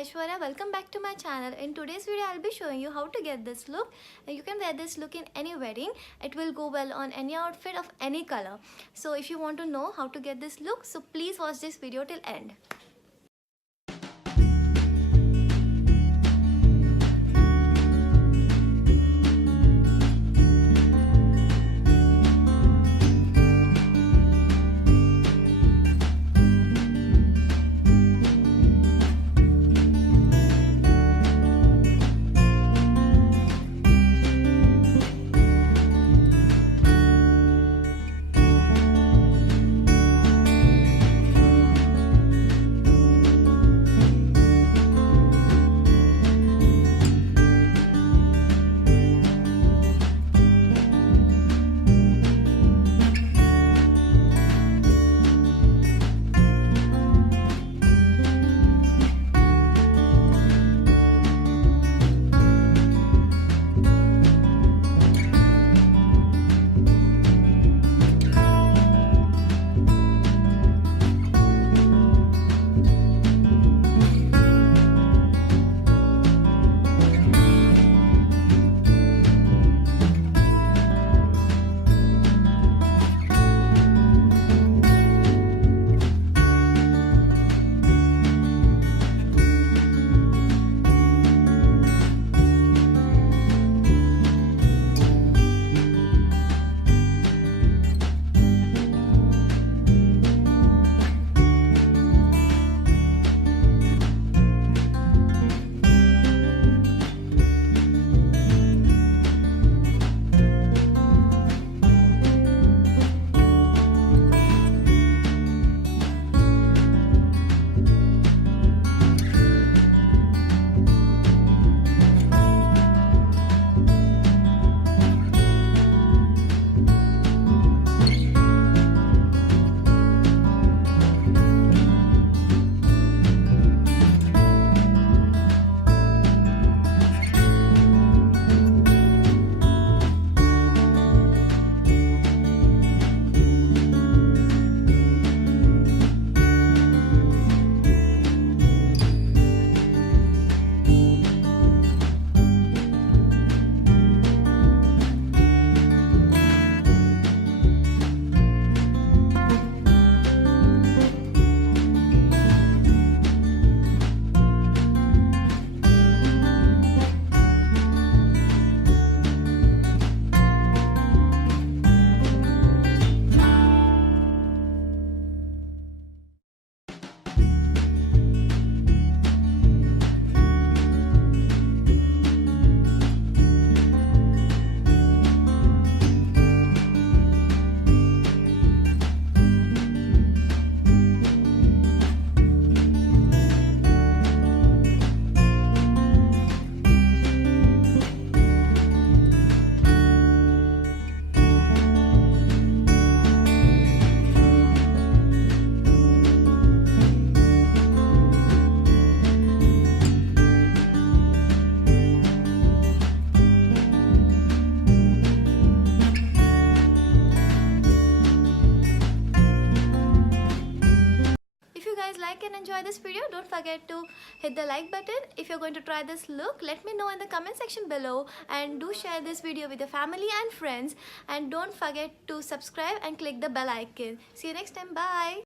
Aishwarya. Welcome back to my channel. In today's video I'll be showing you how to get this look. You can wear this look in any wedding. It will go well on any outfit of any color. So if you want to know how to get this look, so please watch this video till end. Like and enjoy this video, don't forget to hit the like button. If you're going to try this look, let me know in the comment section below, and do share this video with your family and friends, and don't forget to subscribe and click the bell icon. See you next time. Bye.